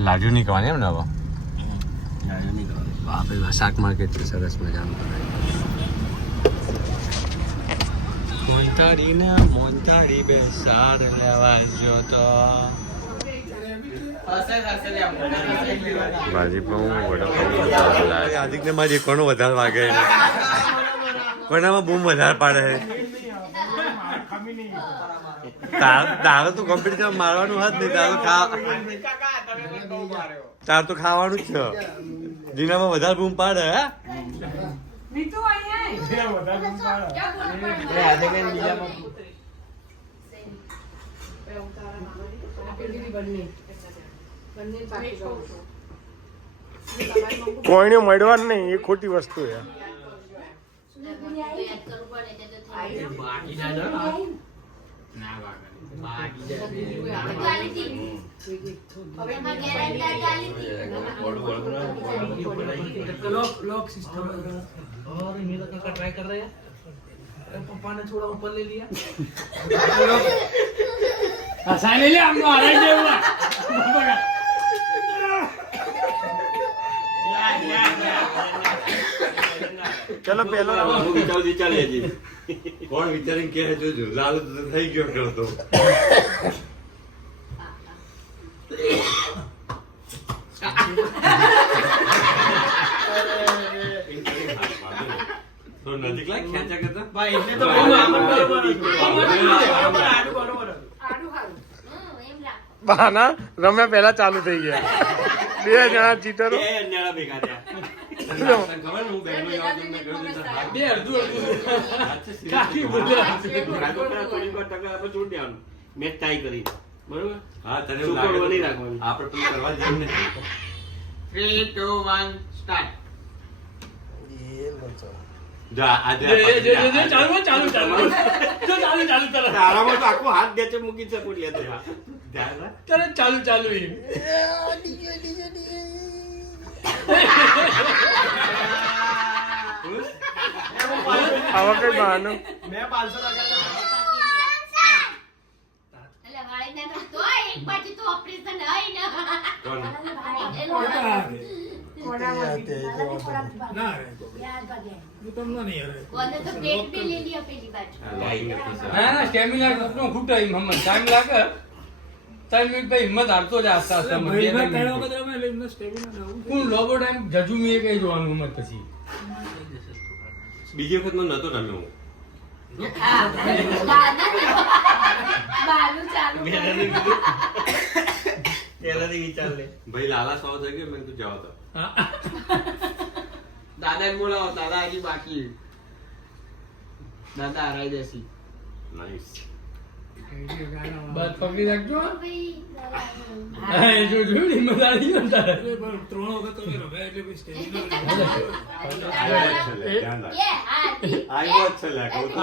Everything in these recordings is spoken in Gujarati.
લાજુ નહીં કહેવાની એમ ને હવે આપણે શાક માર્કેટ છે સરસ મજાનું મોંતાડી બેસાડ લેવા જો તો ભાજી પાઉં વડાપાઉં આદિકને મારી ઘણું વધારે વાગે કોઈનામાં બૂમ વધારે પાડે તારે તો કોમ્પિટિશન મારવાનું હાથ નહીં તાર તો ખાવાનું જ છે જીનામાં વધારે બૂમ પાડે હે કોઈને મળવાનું નહીં એ ખોટી વસ્તુ છે ट्राई कर रहे हैं पप्पा ने थोड़ा ऊपर ले लिया हंसा ले लिया हमको आ रहा है ચલો પેલો ચાલે કોણ વિચારીને કે જોજો લાલ થઈ ગયો કરતો નજીક લાગ ખેંચા કરતા ભાઈ એટલે તો બહાના રમ્યા પહેલા ચાલુ થઈ ગયા બે જણા ચીટરો ભેગા મેચ ટાઈ કરી બરોબર હા તને આપણે કરવા જેવું નથી 3 2 1 સ્ટાર્ટ આવા કઈ બહાનો મેં 500 હિંમત હારતો જ આસ્તા આસ્તા લોબો ટાઈમ જજુમી કઈ જોવાનું હિંમત પછી બીજી વખત નતો રમ્યો ભાઈ લાલા સો થઈ ગયો મેં તું જાઓ તો દાદા બોલાવો દાદા હજી બાકી દાદા હરાઈ દેસી નાઈસ બસ પકડી રાખજો જો હિંમત આવી ગયો તારે 3 વખત તમે રમ્યા એટલે બી આવ્યો છે લે કહું તો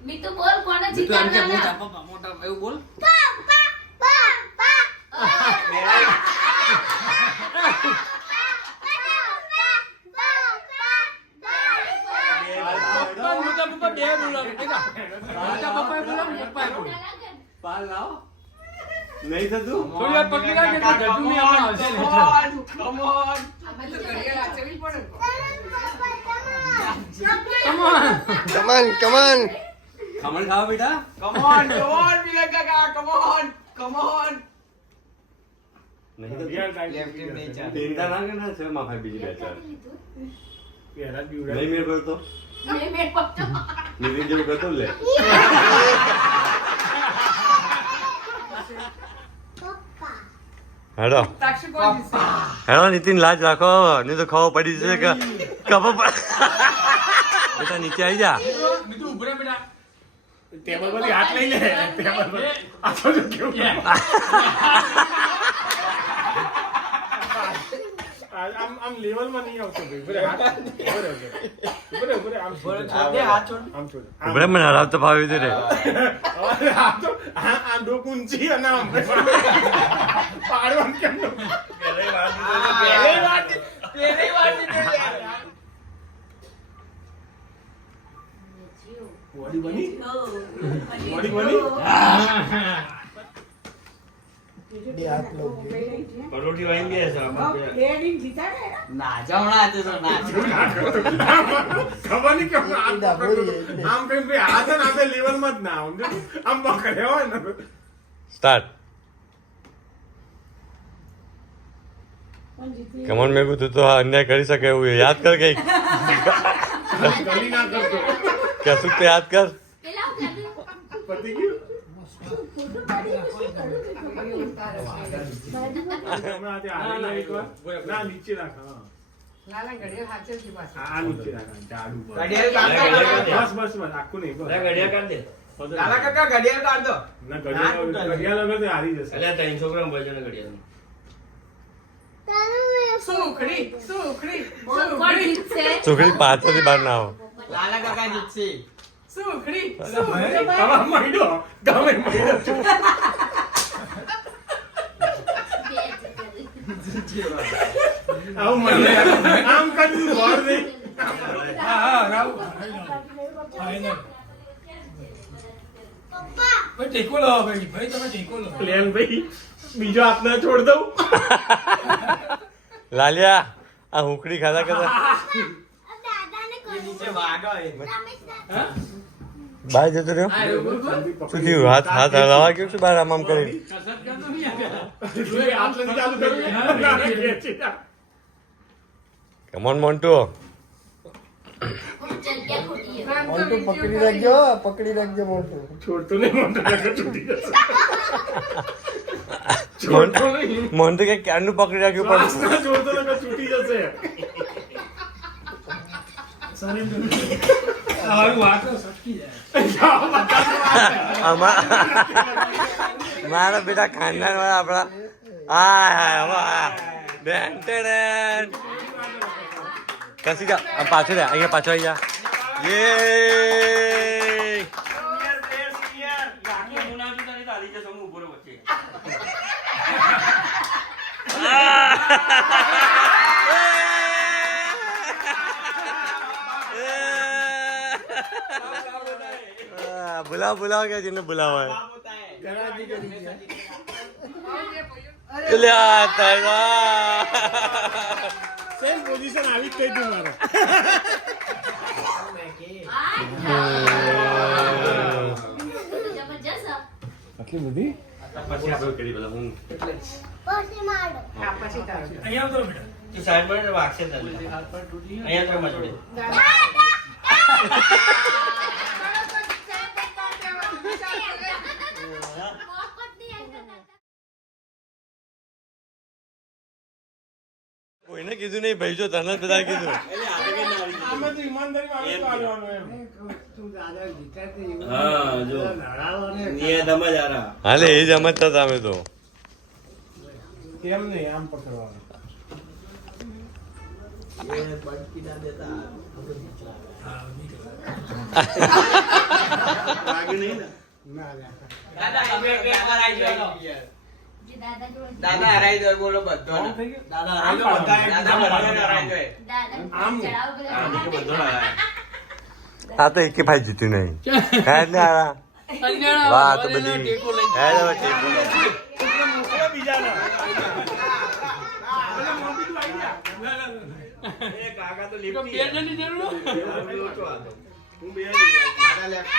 મીતુ બોલ કોને જીતવાના મોટા એવું બોલ પાલ લાવો નહીં થતું થોડી વાર પકડી રાખજે તો જજુમી આવશે કમ ઓન કમન કમન ખમણ ખાવા બેટા કમ ઓન વિવેક કાકા કમ ઓન નહીં ચિંતા ના કરના છે માફા બીજી બે ચાર નહીં મેળ કરતો નિતિન જેવું કરતો લે હેડો હેડો નીતિન લાજ રાખો નહીં તો ખબર પડી જશે કે ખબર બેટા નીચે આવી જા મીતુ ઉભરે બેટા ટેબલ પરથી હાથ લઈ લે ટેબલ પર આ તો કેવું આમ આમ લેવલમાં નહીં આવતો ભાઈ. ઉભરે હાથ. ઉભરે આમ છોડ. આમ છોડ. ઉભરે મને હરાવ તો ફાવી દે રે હવે આ તો આ ડોક ઊંચી અને આમ પાડવાનું કેમનું? પહેલી વાર બોડી બની? બોડી બની? પરોઠી વાળી બે છે આમાં બે. નાચવણા હતું તો નાચ. ખબર નહીં કેમ આમ કઈ ભાઈ હાથ ને આપણે લેવલમાં જ ના સમજો. આમ પકડે હોય ને સ્ટાર્ટ કમન મેગુ તું તો આ અન્યાય કરી શકે એવું યાદ કર કઈક ગલી ના કરતો. કે શું તે યાદ કર પેલા હું કરી પતી ગયું? હમણાં આજે હારેલા એકવાર. ના, નીચે રાખ. હા. આ નીચે રાખ. જાડું પર. ઘડિયાળ કાઢ દો. બસ બસ બસ આખું નહીં બસ. અલ્યા ઘડિયા કાઢ દે. લાલા કાકા ઘડિયાળ કાઢ દો. ના ઘડિયાળ વગર તો હારી જશે. અલ્યા 300 ગ્રામ વજન ઘડિયાળનું. બોલ કોણ જીતશે? છોકરી પાછળથી બહાર ના આવો લાલા કાકા જીતશે. હવે મળ્યો. તમે મળ્યો. આવું મળ્યો. આમ કરી વોર નહીં. હા રાવ ફાઈનલ ભાઈ ટેકો લો ભાઈ તમે ટેકો લો પ્લેન ભાઈ બીજો હાથને છોડ દઉં. લાલિયા આ હુંકડી ખાધા કરતા નીચે વાગો એ. બહાર જતો રહ્યો શું થયું હાથ હાથ હલાવા ગયો શું બહાર આમ આમ કરી હાથને ચાલુ કર્યું. કમોન મોન્ટુ જગ્યા ખોટી છે. પકડી રાખજો મોટું. છોડતો નહીં મોટો કાકા છૂટી જશે. મોન્ટુ કે ક્યારનું પકડી રાખ્યું પણ શ્વાસના છોડતો નહીં તો છૂટી જશે. હારું વાતો સટકી જાય મારા બેટા ખાનદાન વાળા આપડા બેન કસી જા પાછળ અહીંયા પાછળ આવી જા યે રાખી મુનાજી તારી તારી જે સમૂહ ઉભો રહો વચ્ચે. बुलाओ बुलाओ क्या जिन्हें बुलावा है સેમ પોઝિશન આવી જ થઈ તું મારે. જબરજસ્ત હા. આટલી બધી પછી આપણે કરી પેલા હું અહીંયા આવતો બેટા તું સાઈડ પર વાગશે તને અહીંયા તો મજોડે કોઈને કીધું નહીં ભાઈ જો તને જ બધા કીધું આમાં તો ઈમાનદારી વાળું એમ. હા જો નિયતમ જ આરા હાલે એ જ સમજતા હતા અમે તો કેમ નહીં આમ પકડવાનું. વાગ્યું નહીં ને દાદા તમે બે વાર આવી જાઓ. જે દાદા જોડે દાદા હરાઈ દો બોલો બધો. આમ થઈ ગયું? દાદા આમ હરાઈ દો. પકડાય. દાદા બધાને હરાઈ દો. દાદા આમ. ચડાવ આ નીચે બધો લાયા આ તો એકે ભાઈ જીત્યું નહીં હે ને આ વાહ તો બધી હે ને ટેકો એ કાકા તો લીપી બે જણની જરૂર હું બે દાદા લેફ્ટ.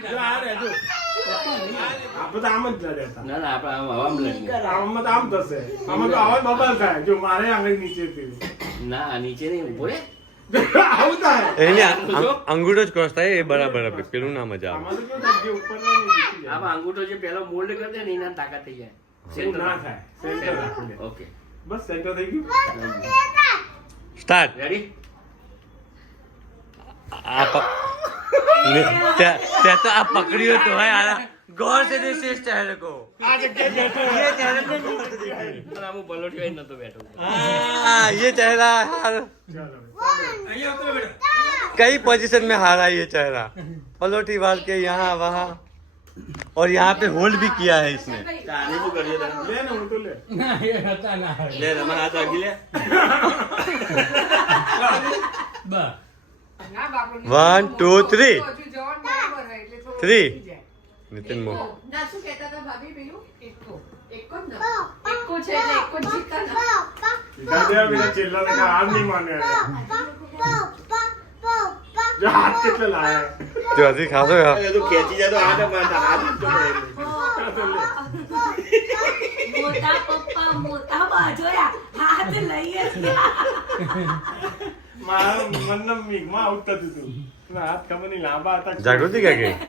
જો આ રે જો. આપણે તો આમ જ લડ્યા ના ના આપણે આમ હવામાં લડીએ. હતા આમાં તો આમ થશે આમાં તો આવા બબલ થાય જો મારે આંગળી નીચે થી ના નીચે નહીં ઊભો રે. આવું થાય એને અંગૂઠો જ ક્રોસ થાય એ બરાબર આપે પેલું ના મજા આવે આમાં તો કેવું થાય જે ઉપર ને નીચે જાય. આમાં અંગૂઠો જે પેલો મોલ્ડ કરી દે ને એના તાકાત થઈ જાય. એવું ના થાય સેન્ટર રાખી દે ઓકે બસ સેન્ટર થઈ ગયું સ્ટાર્ટ રેડી. त्या तो आप पकड़ी हो तो है यार गौर से देखिए इस चेहरे को આ જગ્યાએ બેઠો ये चेहरे में પણ આમ પલોઠી હોય નતો બેઠો. हाँ ये चेहरा यार ચાલો અહીંયા આવતો બેટા कई पोजीशन में हारा ये चेहरा पलोठी वाल के यहाँ वहाँ और यहाँ पे होल्ड भी किया है इसने આને શું કરીએ તમે? લે ને હું તો લે ના એ હતા ના લે તમારા હાથ આગી લે. બસ 1 2 3 3 नितिन मो ના શું કહેતા હતા ભાભી પેલું એકો એકો જ ને એકો છે એટલે એકો જ જીતતા ને દાદા મેરા ચેલ્લા ને કहा हाथ नहीं माने जो हाथ कितने लाया जो अभी खासो यार એ તો ખેંચી જાય તો હાથ મારતા હાથ જ તો પડે. મોટા પપ્પા મોટા બાજોયા હાથ લઈએ મારા મનના મીઘમાં આવતા હતું હાથ ખબર નહીં લાંબા હતા जागृति क्या गई